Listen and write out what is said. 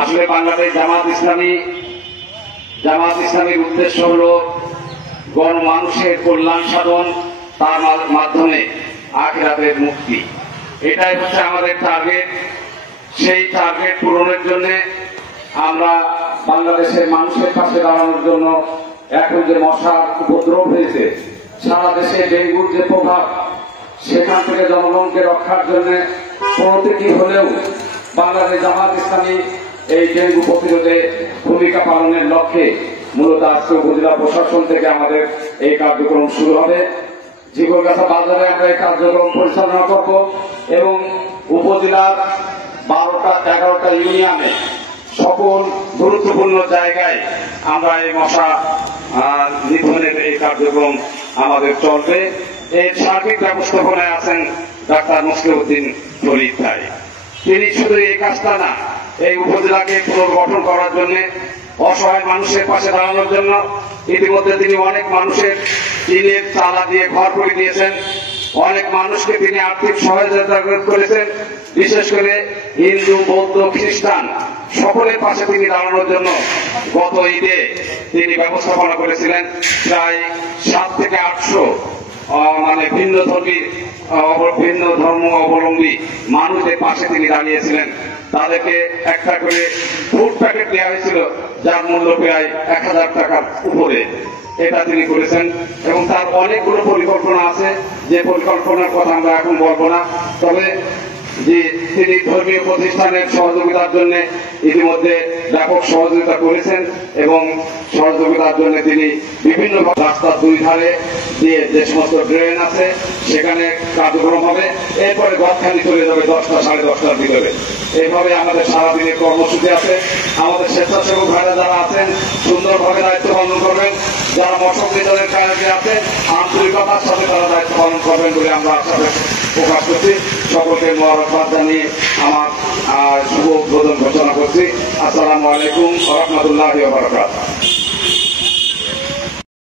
আসলে বাংলাদেশ জামাত ইসলামীর উদ্দেশ্য হল গণমানুষের কল্যাণ সাধন, তার মাধ্যমে আখিরাতের মুক্তি। এটাই হচ্ছে আমাদের টার্গেট। সেই টার্গেট পূরণের জন্য আমরা বাংলাদেশের মানুষের পাশে দাঁড়ানোর জন্য এখন যে মশার উপদ্রব হয়েছে, সারা দেশে ডেঙ্গুর যে প্রভাব, সেখান থেকে জনগণকে রক্ষার জন্য প্রতীকী হলেও বাংলাদেশ জামাত ইসলামী এই ডেঙ্গু প্রতিরোধে ভূমিকা পালনের লক্ষ্যে মূলত আজকে উপজেলা প্রশাসন থেকে আমাদের এই কার্যক্রম শুরু হবে। জীবনগাছা বাজারে আমরা এই কার্যক্রম পরিচালনা করব এবং উপজেলার 12টা-11টা ইউনিয়নে সকল গুরুত্বপূর্ণ জায়গায় আমরা এই মশা নিধনের এই কার্যক্রম আমাদের চলবে। এর সার্বিক ব্যবস্থাপনায় আছেন ডাক্তার মুসলিউদ্দিন ফরিদ ভাই। তিনি শুধু এই কাজটা না, এই উপজেলাকে পুনর্গঠন করার জন্য, অসহায় মানুষের পাশে দাঁড়ানোর জন্য ইতিমধ্যে তিনি অনেক মানুষের টিনের চালা দিয়ে ঘর করে দিয়েছেন, অনেক মানুষকে তিনি আর্থিক সহায়তা করেছেন। বিশেষ করে হিন্দু, বৌদ্ধ, খ্রিস্টান সকলের পাশে তিনি দাঁড়ানোর জন্য গত ঈদে তিনি ব্যবস্থাপনা করেছিলেন। প্রায় 700 থেকে 800 ভিন্ন ধর্ম অবলম্বী মানুষদের পাশে তিনি দাঁড়িয়েছিলেন। তাদেরকে একটা করে ফুড প্যাকেট দেওয়া হয়েছিল, যার মূল্য প্রায় 1000 টাকার উপরে। এটা তিনি করেছেন এবং তার অনেকগুলো পরিকল্পনা আছে, যে পরিকল্পনার কথা আমরা এখন বলবো না। তবে যে তিনি ধর্মীয় প্রতিষ্ঠানের সহযোগিতার জন্য ইতিমধ্যে ব্যাপক সহযোগিতা করেছেন এবং সহযোগিতার জন্য তিনি বিভিন্ন রাস্তার 2 ধারে দিয়ে যে সমস্ত ড্রেন আছে সেখানে কার্যক্রম হবে। এরপরে গদখালি চলে যাবে 10টা সাড়ে 10টার ভিতরে। এইভাবে আমাদের সারাদিনের কর্মসূচি আছে। আমাদের স্বেচ্ছাসেবক ভাইরা যারা আছেন সুন্দরভাবে দায়িত্ব পালন করবেন। যারা মশক নিধনের কাজে আছেন আন্তরিকতার সাথে তারা দায়িত্ব পালন করবেন বলে আমরা আশা প্রকাশ করছি। সকলকে মোবারকবাদ জানিয়ে আমার শুভ উদ্বোধন ঘোষণা করছি। আসসালামু আলাইকুম ওয়া রাহমাতুল্লাহি ওয়া বারাকাতুহু।